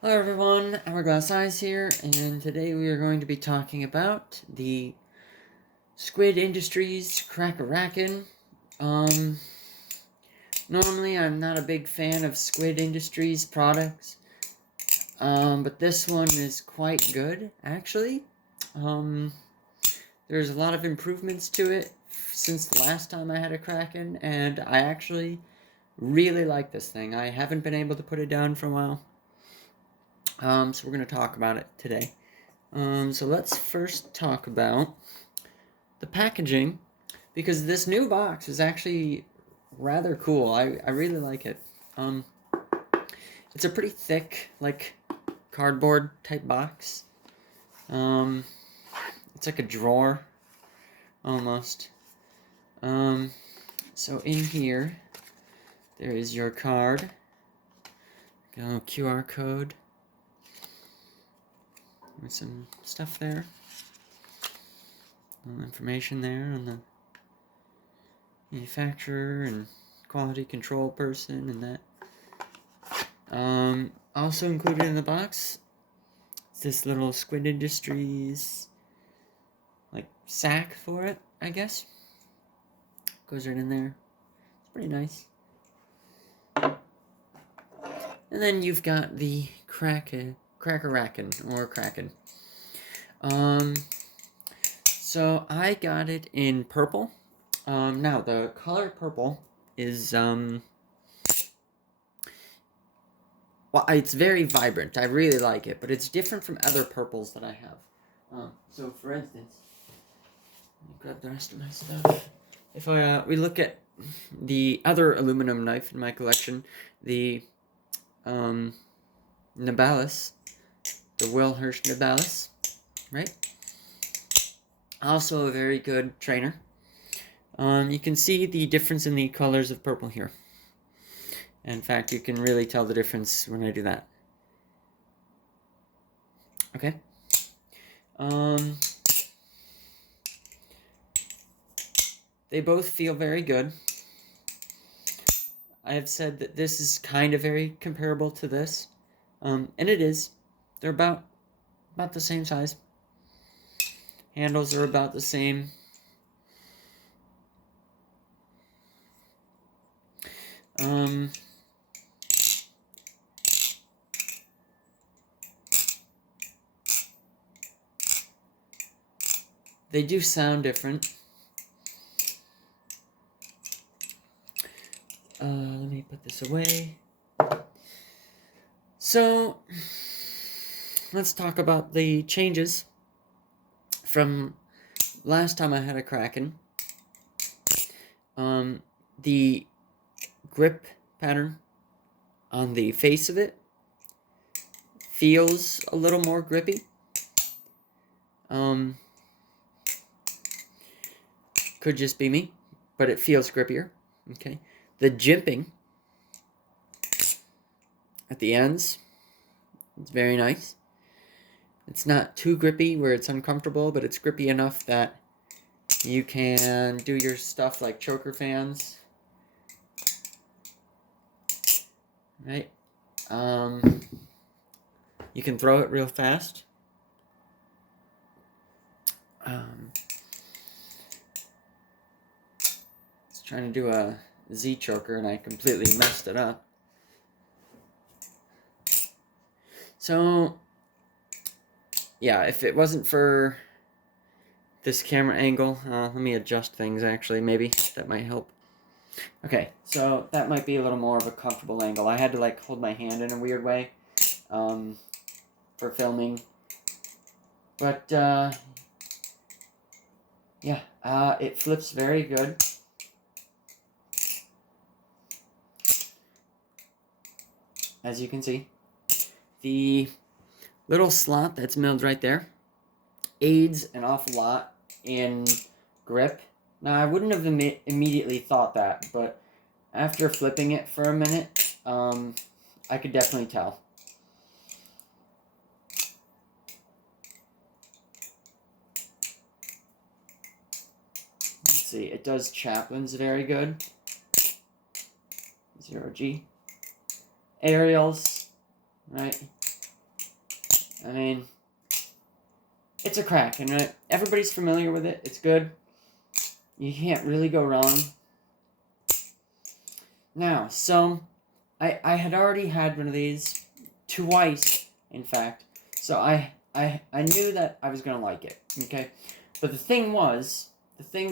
Hello everyone, Hourglass Eyes here, and today we are going to be talking about the Squid Industries Krake Raken. Normally I'm not a big fan of Squid Industries products, but this one is quite good, actually. Um, there's a lot of improvements to it since the last time I had a Kraken, and I actually really like this thing. I haven't been able to put it down for a while. So we're going to talk about it today. So let's first talk about the packaging, because this new box is actually rather cool. I really like it. Um, it's a pretty thick, like, cardboard type box. Um, it's like a drawer, almost. Um, so in here, there is your card. Go QR code. With some stuff there. A little information there on the manufacturer and quality control person and that. Also included in the box is this little Squid Industries, like, sack for it, I guess. Goes right in there. It's pretty nice. And then you've got the Krake Raken, or Kraken. So I got it in purple. Now the color purple is, well, it's very vibrant. I really like it, but it's different from other purples that I have. So for instance, let me grab the rest of my stuff. If we look at the other aluminum knife in my collection, the Nabalis, the Wilhurst Nabalis, right? Also a very good trainer. You can see the difference in the colors of purple here. In fact, you can really tell the difference when I do that. Okay. They both feel very good. I have said that this is kind of very comparable to this, and it is. They're about the same size. Handles are about the same. They do sound different. Let me put this away. So, let's talk about the changes from last time I had a Kraken. The grip pattern on the face of it feels a little more grippy. Could just be me, but it feels grippier. Okay. The jimping at the ends, it's very nice. It's not too grippy where it's uncomfortable, but it's grippy enough that you can do your stuff like choker fans. Right? You can throw it real fast. Was trying to do a Z choker and I completely messed it up. So, yeah, if it wasn't for this camera angle, let me adjust things actually, maybe that might help. Okay, so that might be a little more of a comfortable angle. I had to, like, hold my hand in a weird way for filming. But, yeah, it flips very good. As you can see. The little slot that's milled right there aids an awful lot in grip. Now, I wouldn't have immediately thought that, but after flipping it for a minute, I could definitely tell. Let's see, it does Chaplin's very good. 0G. Aerials, right? I mean, it's a Kraken, right? Everybody's familiar with it. It's good. You can't really go wrong. Now, so I had already had one of these twice, in fact. So I knew that I was gonna like it. Okay, but the thing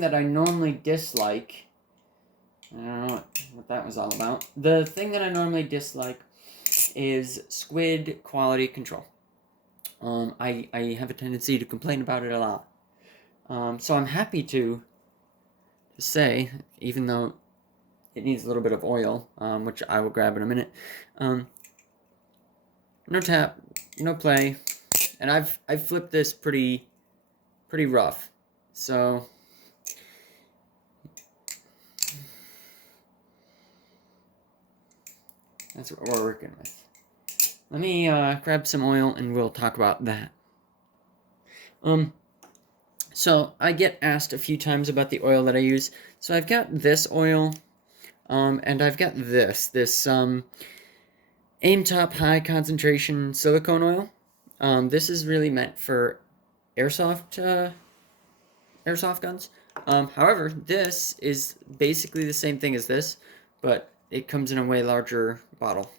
that I normally dislike. I don't know what that was all about. The thing that I normally dislike is squid quality control. I have a tendency to complain about it a lot. So I'm happy to say, even though it needs a little bit of oil, which I will grab in a minute. No tap, no play, and I've flipped this pretty rough. So that's what we're working with. Let me grab some oil and we'll talk about that. So I get asked a few times about the oil that I use. So I've got this oil, and I've got this Aim Top High Concentration Silicone Oil. This is really meant for airsoft guns. However, this is basically the same thing as this, but it comes in a way larger bottle.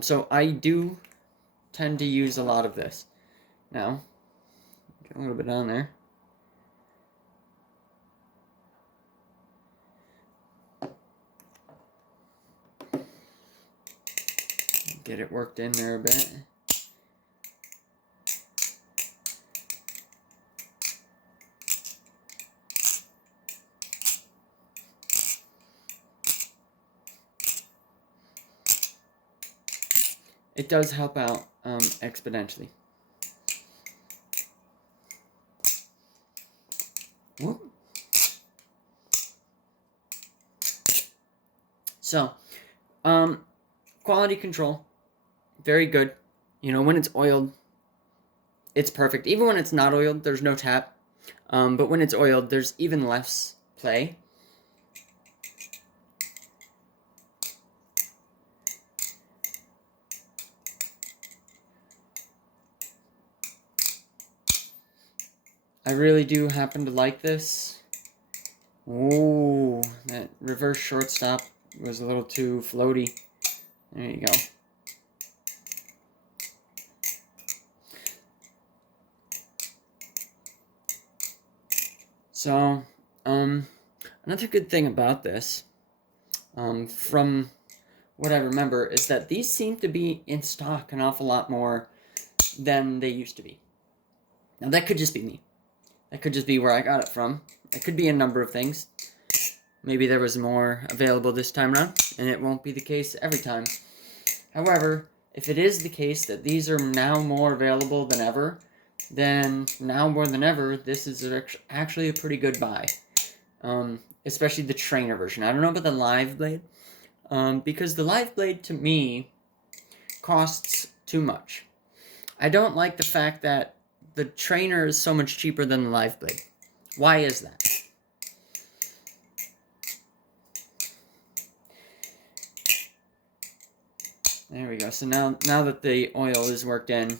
So I do tend to use a lot of this. Now, get a little bit on there. Get it worked in there a bit. It does help out exponentially. Whoop. So, quality control, very good. You know, when it's oiled, it's perfect. Even when it's not oiled, there's no tap. But when it's oiled, there's even less play. I really do happen to like this. Ooh, that reverse shortstop was a little too floaty. There you go. So, another good thing about this, from what I remember, is that these seem to be in stock an awful lot more than they used to be. Now, that could just be me. That could just be where I got it from. It could be a number of things. Maybe there was more available this time around, and it won't be the case every time. However, if it is the case that these are now more available than ever, then now more than ever, this is actually a pretty good buy. Especially the trainer version. I don't know about the live blade, because the live blade to me costs too much. I don't like the fact that the trainer is so much cheaper than the live blade. Why is that? There we go. So now that the oil is worked in,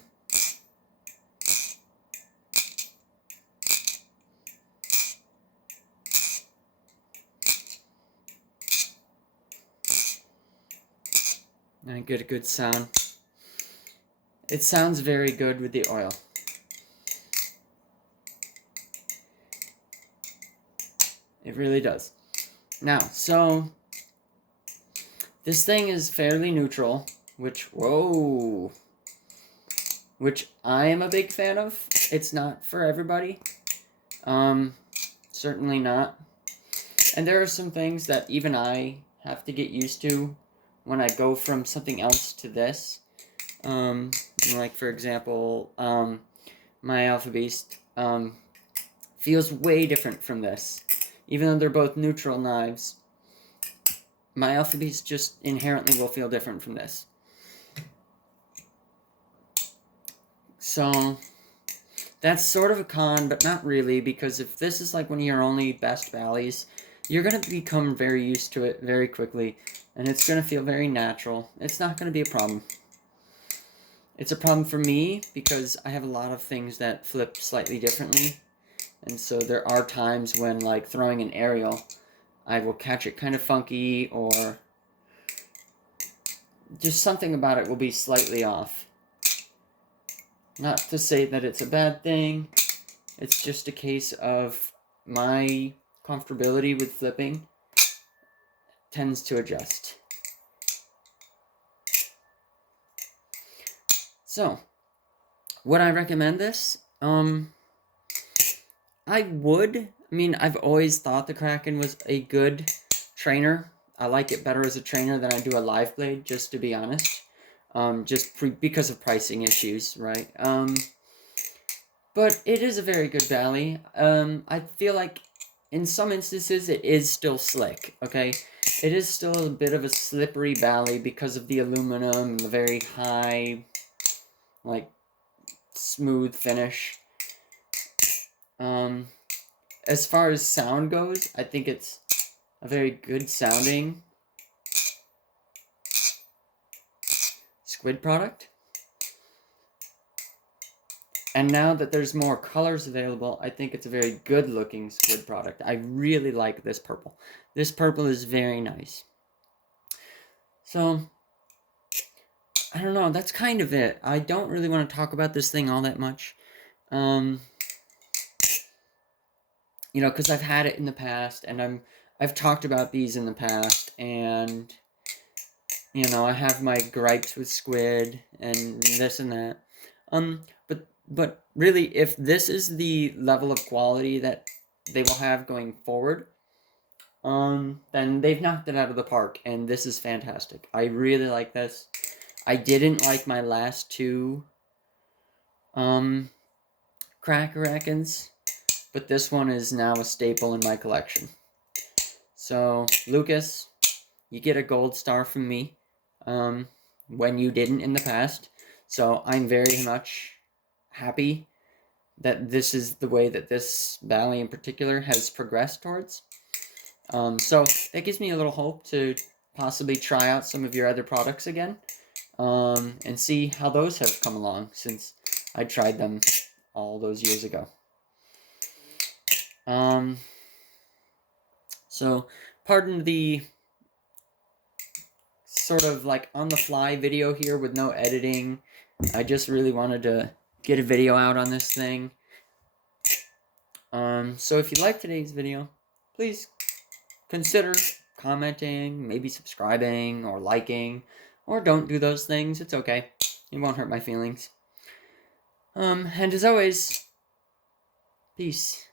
I get a good sound. It sounds very good with the oil. It really does. Now, so this thing is fairly neutral, which I am a big fan of. It's not for everybody. Certainly not. And there are some things that even I have to get used to when I go from something else to this. Like for example, my Alpha Beast feels way different from this. Even though they're both neutral knives, my Alpha Beast just inherently will feel different from this. So that's sort of a con, but not really, because if this is like one of your only best valleys, you're going to become very used to it very quickly, and it's going to feel very natural. It's not going to be a problem. It's a problem for me because I have a lot of things that flip slightly differently. And so there are times when, like, throwing an aerial, I will catch it kind of funky, or just something about it will be slightly off. Not to say that it's a bad thing. It's just a case of my comfortability with flipping tends to adjust. So, would I recommend this? I would. I mean, I've always thought the Kraken was a good trainer. I like it better as a trainer than I do a live blade, just to be honest. Because of pricing issues, right? But it is a very good Valley. I feel like in some instances it is still slick, okay? It is still a bit of a slippery Valley because of the aluminum and the very high, like, smooth finish. As far as sound goes, I think it's a very good sounding squid product. And now that there's more colors available, I think it's a very good looking squid product. I really like this purple. This purple is very nice. So, I don't know, that's kind of it. I don't really want to talk about this thing all that much. You know, because I've had it in the past, and I've talked about these in the past, and, you know, I have my gripes with squid and this and that. But really, if this is the level of quality that they will have going forward, then they've knocked it out of the park, and this is fantastic. I really like this. I didn't like my last two, Krake Rakens, but this one is now a staple in my collection. So, Lucas, you get a gold star from me, when you didn't in the past. So, I'm very much happy that this is the way that this Valley in particular has progressed towards. So that gives me a little hope to possibly try out some of your other products again, and see how those have come along since I tried them all those years ago. So pardon the sort of like on the fly video here with no editing. I just really wanted to get a video out on this thing. So if you like today's video, please consider commenting, maybe subscribing, or liking, or don't do those things. It's okay. It won't hurt my feelings. And as always, peace.